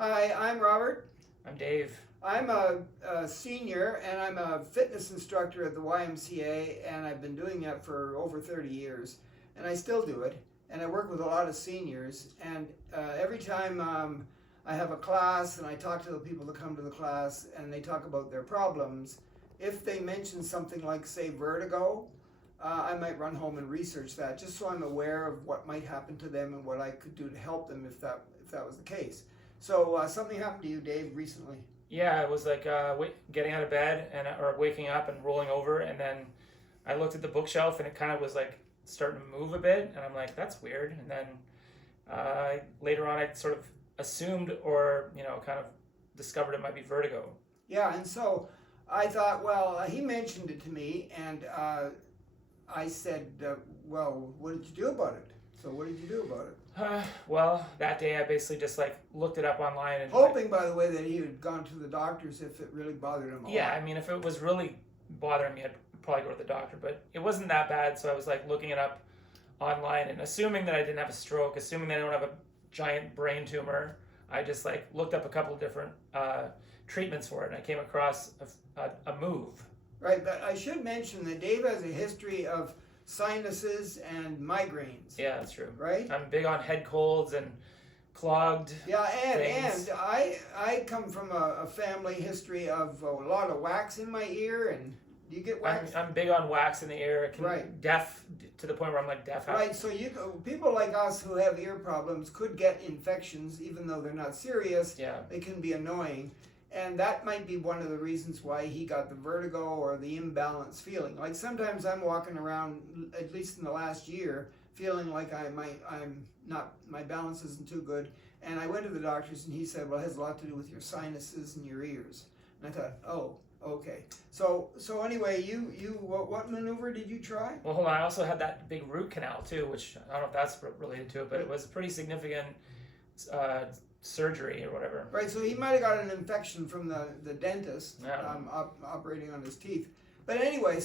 Hi, I'm Robert. I'm Dave. I'm a senior and I'm a fitness instructor at the YMCA, and I've been doing that for over 30 years, and I still do it. And I work with a lot of seniors, and every time I have a class and I talk to the people that come to the class and they talk about their problems, if they mention something like, say, vertigo, I might run home and research that just so I'm aware of what might happen to them and what I could do to help them if that was the case. So something happened to you, Dave, recently. Yeah, it was like getting out of bed or waking up and rolling over, and then I looked at the bookshelf and it kind of was like starting to move a bit, and I'm like, that's weird. And then later on, I sort of assumed or kind of discovered it might be vertigo. Yeah, and so I thought, well, he mentioned it to me, and I said, well, what did you do about it? So what did you do about it? Well, that day I basically just like looked it up online and hoping, by the way, that he had gone to the doctors if it really bothered him a yeah, lot. I mean, if it was really bothering me, I'd probably go to the doctor, but it wasn't that bad. So I was like looking it up online and assuming that I didn't have a stroke, assuming that I don't have a giant brain tumor, I just like looked up a couple of different treatments for it, and I came across a move. Right, but I should mention that Dave has a history of sinuses and migraines. Yeah, that's true. Right? I'm big on head colds and clogged and I come from a family history of a lot of wax in my ear. And do you get wax? I'm big on wax in the ear. Right. Deaf to the point where I'm like deaf. Right, so people like us who have ear problems could get infections even though they're not serious. Yeah. They can be annoying. And that might be one of the reasons why he got the vertigo or the imbalanced feeling. Like sometimes I'm walking around, at least in the last year, feeling like my balance isn't too good. And I went to the doctors and he said, well, it has a lot to do with your sinuses and your ears. And I thought, oh, okay. So anyway, what maneuver did you try? Well, hold on. I also had that big root canal too, which I don't know if that's related to it, but it was a pretty significant surgery or whatever. Right, so he might have got an infection from the dentist operating on his teeth. But anyway,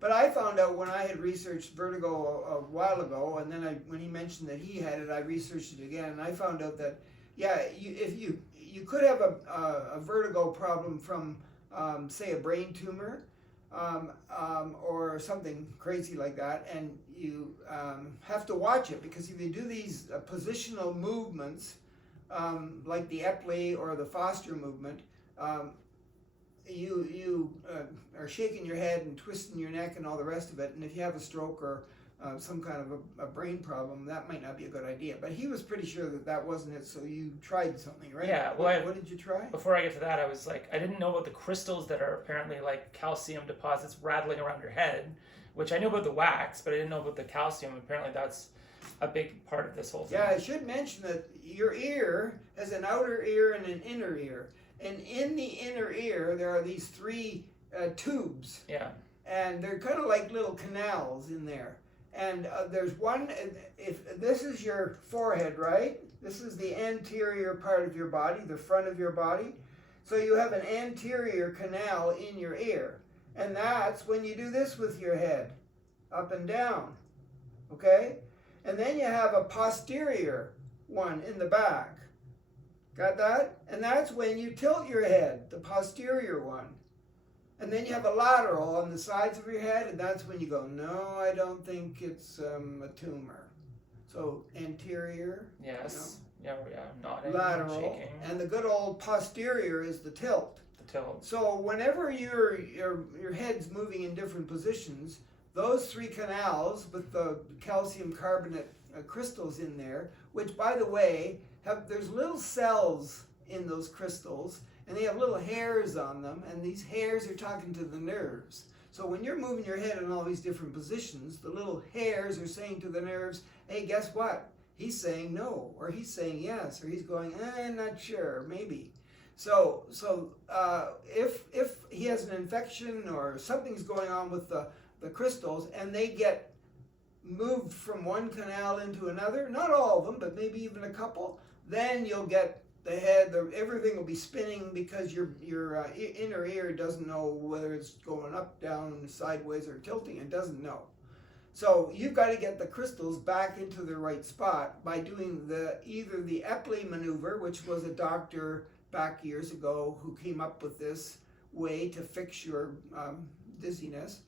but I found out when I had researched vertigo a while ago, and then when he mentioned that he had it, I researched it again, and I found out that, if you could have a vertigo problem from, say, a brain tumor, or something crazy like that, and you have to watch it, because if you do these positional movements, like the Epley or the Foster movement, you are shaking your head and twisting your neck and all the rest of it. And if you have a stroke or some kind of a brain problem, that might not be a good idea. But he was pretty sure that wasn't it, so you tried something, right? Yeah. Well, what did you try? Before I get to that, I was like, I didn't know about the crystals that are apparently like calcium deposits rattling around your head, which I knew about the wax, but I didn't know about the calcium. Apparently that's a big part of this whole thing. Yeah, I should mention that your ear has an outer ear and an inner ear. And in the inner ear, there are these three tubes. Yeah. And they're kind of like little canals in there. And there's one, if this is your forehead, right? This is the anterior part of your body, the front of your body. So you have an anterior canal in your ear. And that's when you do this with your head, up and down. Okay? And then you have a posterior one in the back. Got that? And that's when you tilt your head, the posterior one. And then you have a lateral on the sides of your head, and that's when you go, no, I don't think it's a tumor. So anterior. Yes. Yeah, nodding, lateral. shaking. And the good old posterior is the tilt. The tilt. So whenever your head's moving in different positions, those three canals with the calcium carbonate crystals in there, which, by the way, there's little cells in those crystals, and they have little hairs on them, and these hairs are talking to the nerves. So when you're moving your head in all these different positions, the little hairs are saying to the nerves, hey, guess what? He's saying no, or he's saying yes, or he's going, not sure, maybe. So if he has an infection or something's going on with the crystals, and they get moved from one canal into another, not all of them, but maybe even a couple, then you'll get the head, everything will be spinning because your inner ear doesn't know whether it's going up, down, sideways, or tilting. It doesn't know. So you've got to get the crystals back into the right spot by doing either the Epley maneuver, which was a doctor back years ago who came up with this way to fix your dizziness,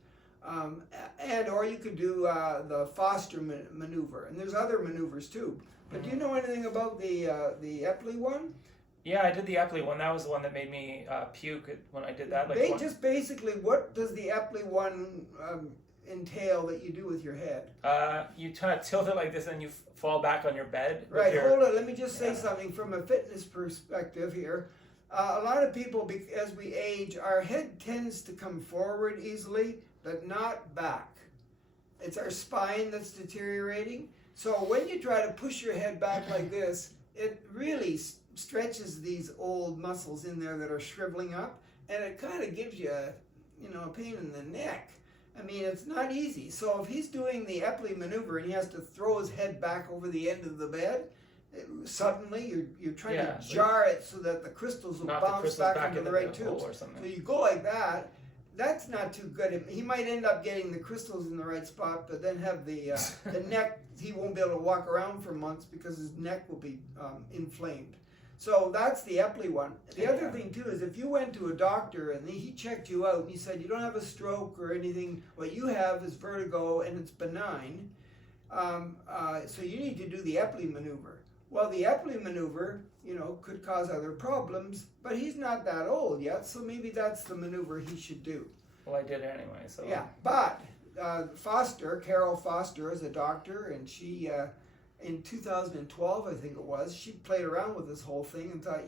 and or you could do the Foster maneuver, and there's other maneuvers too. But do you know anything about the Epley one? Yeah, I did the Epley one. That was the one that made me puke when I did that. Just basically, what does the Epley one entail that you do with your head? You kind of tilt it like this, and you fall back on your bed. Right. Hold on. Let me just say something from a fitness perspective here. A lot of people, as we age, our head tends to come forward easily, but not back. It's our spine that's deteriorating. So when you try to push your head back like this, it really stretches these old muscles in there that are shriveling up, and it kind of gives you a pain in the neck. I mean, it's not easy. So if he's doing the Epley maneuver and he has to throw his head back over the end of the bed, suddenly you're trying to jar it so that the crystals will bounce back into the right tubes. So you go like that. That's not too good. He might end up getting the crystals in the right spot, but then have the neck. He won't be able to walk around for months because his neck will be inflamed. So that's the Epley one. The other thing too is if you went to a doctor and he checked you out and he said you don't have a stroke or anything, what you have is vertigo and it's benign. So you need to do the Epley maneuver. Well, the Epley maneuver, could cause other problems, but he's not that old yet, so maybe that's the maneuver he should do. Well, I did it anyway, so. Yeah, but Carol Foster is a doctor, and she, in 2012, I think it was, she played around with this whole thing and thought,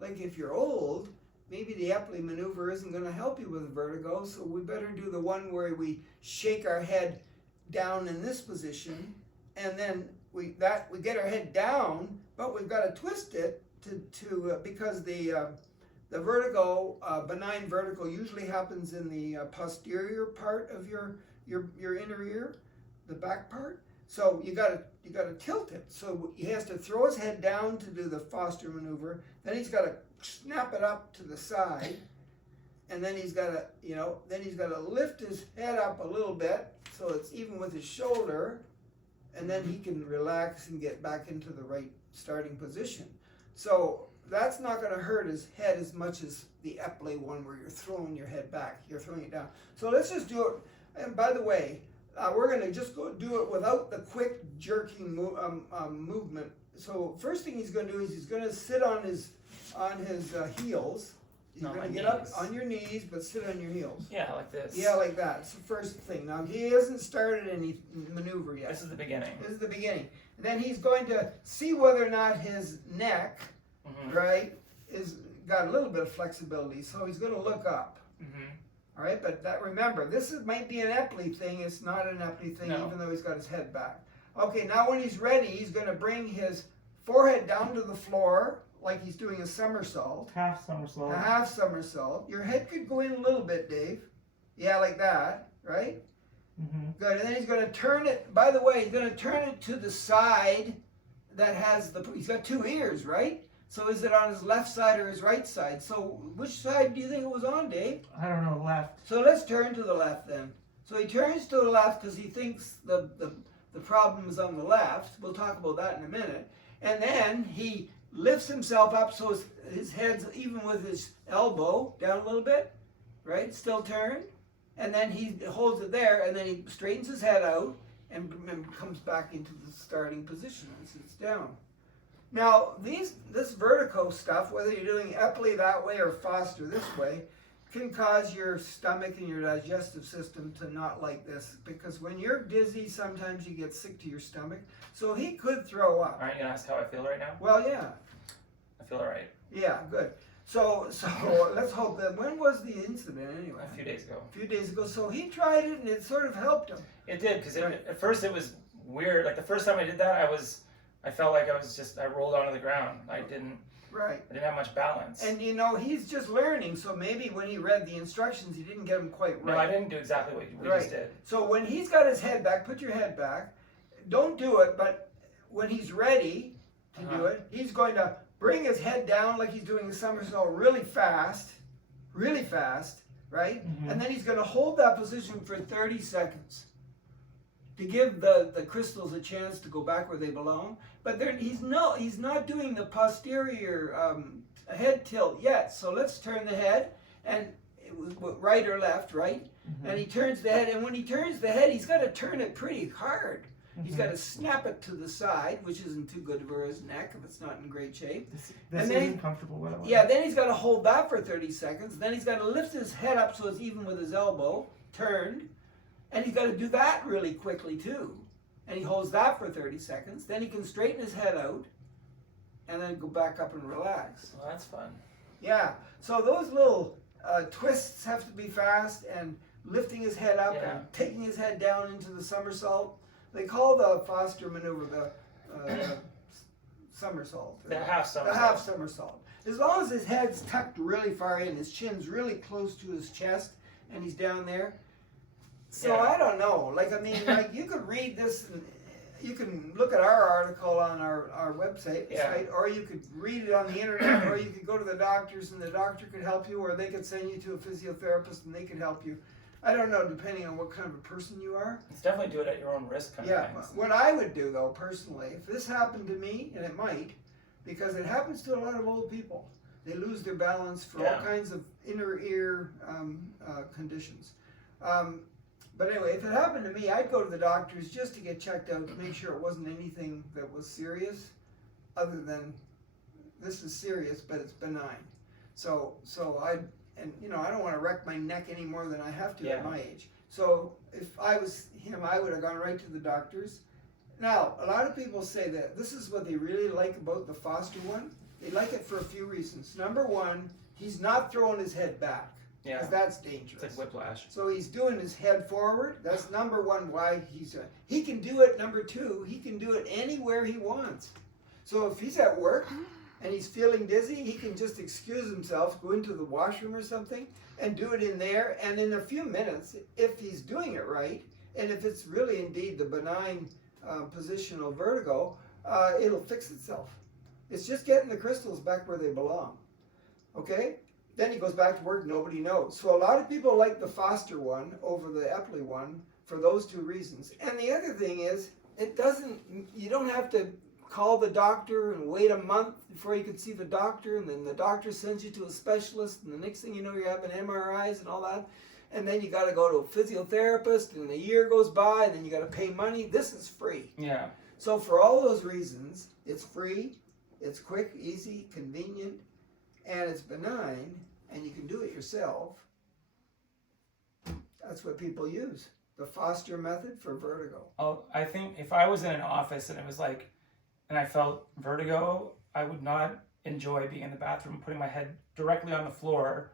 like if you're old, maybe the Epley maneuver isn't going to help you with vertigo, so we better do the one where we shake our head down in this position, and then we get our head down, but we've got to twist it to because the vertigo, benign vertigo, usually happens in the posterior part of your inner ear, the back part. So you got to tilt it. So he has to throw his head down to do the Foster maneuver. Then he's got to snap it up to the side, and then he's got to lift his head up a little bit so it's even with his shoulder. And then he can relax and get back into the right starting position. So that's not going to hurt his head as much as the Epley one where you're throwing your head back. You're throwing it down. So let's just do it. And by the way, we're going to just go do it without the quick jerking movement. So first thing he's going to do is he's going to sit on his heels. You're going to get up on your knees, but sit on your heels. Yeah, like this. Yeah, like that. It's the first thing. Now, he hasn't started any maneuver yet. This is the beginning. This is the beginning. And then he's going to see whether or not his neck, right, is got a little bit of flexibility. So he's going to look up. All right, but remember, this might be an Epley thing. It's not an Epley thing, even though he's got his head back. Okay, now when he's ready, he's going to bring his forehead down to the floor, like he's doing a somersault. Half somersault. A half somersault. Your head could go in a little bit, Dave. Yeah, like that, right? Good. And then he's going to turn it. By the way, he's going to turn it to the side that has he's got two ears, right? So is it on his left side or his right side? So which side do you think it was on, Dave? I don't know, left. So let's turn to the left then. So he turns to the left because he thinks the problem is on the left. We'll talk about that in a minute. And then he lifts himself up so his head's even with his elbow down a little bit, right? Still turned. And then he holds it there, and then he straightens his head out and comes back into the starting position and sits down. Now, this vertigo stuff, whether you're doing Epley that way or Foster this way, can cause your stomach and your digestive system to not like this, because when you're dizzy, sometimes you get sick to your stomach. So he could throw up. Aren't you gonna ask how I feel right now? Well, yeah. I feel all right. Yeah, good. So let's hope that. When was the incident anyway? A few days ago. A few days ago. So he tried it and it sort of helped him. It did, because at first it was weird. Like the first time I did that, I felt like I rolled onto the ground. I didn't have much balance. And he's just learning, so maybe when he read the instructions, he didn't get them quite right. No, I didn't do exactly what we just did. So when he's got his head back, put your head back. Don't do it, but when he's ready to do it, he's going to bring his head down like he's doing a somersault really fast, right? And then he's going to hold that position for 30 seconds. to give the crystals a chance to go back where they belong. But he's not doing the posterior head tilt yet. So let's turn the head, and right or left, right? And he turns the head, and when he turns the head, he's got to turn it pretty hard. He's got to snap it to the side, which isn't too good for his neck if it's not in great shape. This isn't comfortable. What yeah, then he's got to hold that for 30 seconds. Then he's got to lift his head up so it's even with his elbow, turned. And he's got to do that really quickly too. And he holds that for 30 seconds. Then he can straighten his head out and then go back up and relax. Well, that's fun. Yeah, so those little twists have to be fast, and lifting his head up and taking his head down into the somersault. They call the Foster maneuver the somersault. The half somersault. The half somersault. As long as his head's tucked really far in, his chin's really close to his chest, and he's down there. So I don't know. Like, I mean, like, you could read this, and you can look at our article on our website, right? Or you could read it on the internet, or you could go to the doctors and the doctor could help you, or they could send you to a physiotherapist and they could help you. I don't know, depending on what kind of a person you are. It's definitely do it at your own risk kind of thing. What I would do, though, personally, if this happened to me, and it might, because it happens to a lot of old people, they lose their balance for all kinds of inner ear conditions. But anyway, if it happened to me, I'd go to the doctors just to get checked out to make sure it wasn't anything that was serious, other than this is serious, but it's benign. So I don't want to wreck my neck any more than I have to at my age. So if I was him, I would have gone right to the doctors. Now, a lot of people say that this is what they really like about the Foster one. They like it for a few reasons. Number one, he's not throwing his head back. Yeah, because that's dangerous. It's like whiplash. So he's doing his head forward. That's number one why he's doing it. He can do it, number two, he can do it anywhere he wants. So if he's at work and he's feeling dizzy, he can just excuse himself, go into the washroom or something, and do it in there. And in a few minutes, if he's doing it right, and if it's really indeed the benign positional vertigo, it'll fix itself. It's just getting the crystals back where they belong. Okay? Then he goes back to work, nobody knows. So a lot of people like the Foster one over the Epley one for those two reasons. And the other thing is, you don't have to call the doctor and wait a month before you can see the doctor, and then the doctor sends you to a specialist, and the next thing you know, you're having MRIs and all that. And then you got to go to a physiotherapist, and a year goes by, and then you got to pay money. This is free. Yeah. So for all those reasons, it's free, it's quick, easy, convenient, and it's benign, and you can do it yourself. That's what people use. The Foster method for vertigo. Oh, I think if I was in an office and it was like, and I felt vertigo, I would not enjoy being in the bathroom, putting my head directly on the floor.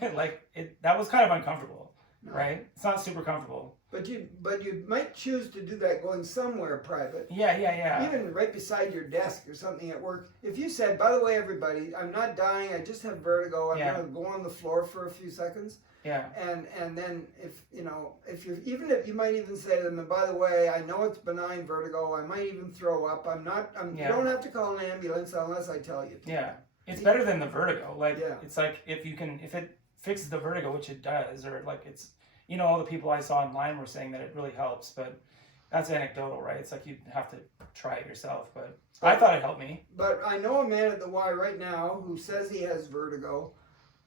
That was kind of uncomfortable, right? It's not super comfortable. But you might choose to do that going somewhere private. Yeah. Even right beside your desk or something at work. If you said, by the way, everybody, I'm not dying, I just have vertigo, I'm going to go on the floor for a few seconds. Yeah. And then if you might even say to them, and by the way, I know it's benign vertigo, I might even throw up. You don't have to call an ambulance unless I tell you to. Yeah. It's better than the vertigo. It's like if it fixes the vertigo, which it does, or like it's, all the people I saw online were saying that it really helps, but that's anecdotal, right? It's like you have to try it yourself, but I thought it helped me. But I know a man at the Y right now who says he has vertigo,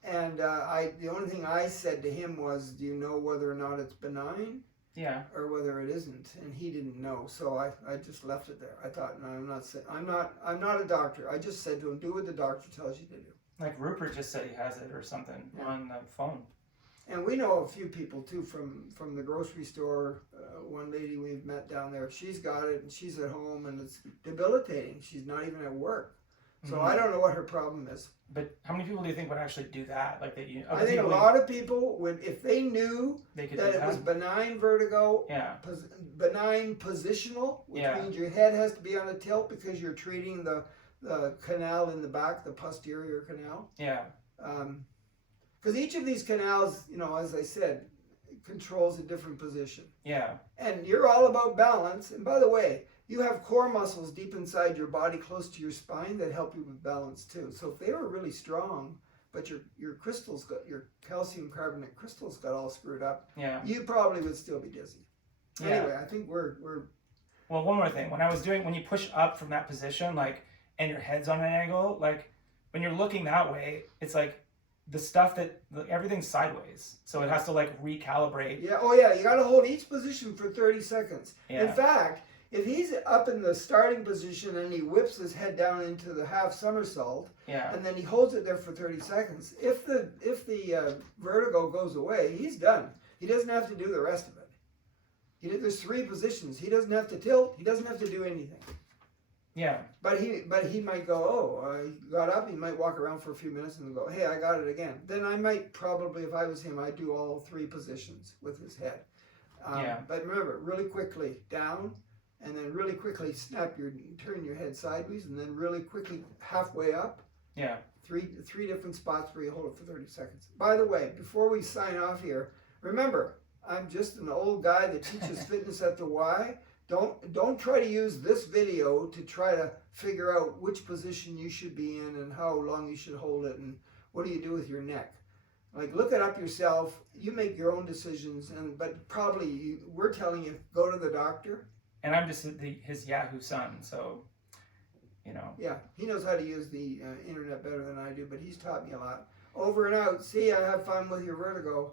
and the only thing I said to him was, do you know whether or not it's benign? Yeah. Or whether it isn't, and he didn't know, so I just left it there. I thought, no, I'm not a doctor. I just said to him, do what the doctor tells you to do. Like Rupert just said he has it or something on the phone. And we know a few people too from the grocery store. One lady we've met down there, she's got it and she's at home and it's debilitating. She's not even at work. So I don't know what her problem is. But how many people do you think would actually do that? I think a lot of people would, if they knew that it was benign vertigo, benign positional, which means your head has to be on a tilt because you're treating the canal in the back, the posterior canal. Yeah. Because each of these canals, as I said, controls a different position. Yeah. And you're all about balance. And by the way, you have core muscles deep inside your body close to your spine that help you with balance too. So if they were really strong, but your crystals your calcium carbonate crystals got all screwed up, you probably would still be dizzy. Anyway, I think we're Well, one more thing. When you push up from that position, like, and your head's on an angle, like, when you're looking that way, it's like the stuff everything's sideways. So it has to, like, recalibrate. Yeah, oh yeah, you got to hold each position for 30 seconds. Yeah. In fact, if he's up in the starting position and he whips his head down into the half somersault, Yeah. and then he holds it there for 30 seconds, if the vertigo goes away, he's done. He doesn't have to do the rest of it. There's 3 positions. He doesn't have to tilt. He doesn't have to do anything. Yeah. But he might go, oh, I got up. He might walk around for a few minutes and go, hey, I got it again. Then I might probably, if I was him, I'd do all 3 positions with his head. But remember, really quickly down, and then really quickly turn your head sideways, and then really quickly halfway up. Yeah. Three different spots where you hold it for 30 seconds. By the way, before we sign off here, remember, I'm just an old guy that teaches fitness at the Y. Don't try to use this video to try to figure out which position you should be in and how long you should hold it and what do you do with your neck. Like, look it up yourself. You make your own decisions, but probably we're telling you, go to the doctor. And I'm just his Yahoo son, so, Yeah, he knows how to use the internet better than I do, but he's taught me a lot. Over and out. See, I have fun with your vertigo.